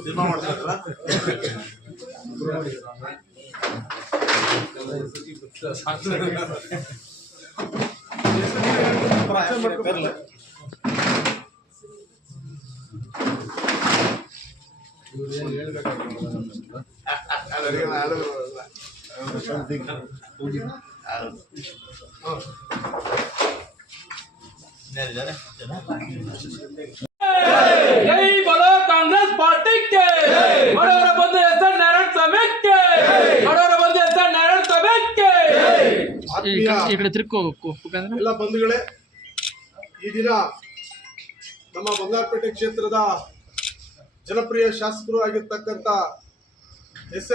cinema ಮಾಡ್ತಾರಲ್ಲ जय बोलो कांग्रेस पार्टी के बड़ोरा बंधु एस नारायण स्वामी के बड़ोरा बंधु एस नारायण स्वामी के ಎಲ್ಲ ಬಂಧುಗಳೇ, ಈ ದಿನ ನಮ್ಮ ಬಂಗಾರಪೇಟೆ ಕ್ಷೇತ್ರದ ಜನಪ್ರಿಯ ಶಾಸಕರು ಆಗಿರ್ತಕ್ಕಂಥ ಎಸ್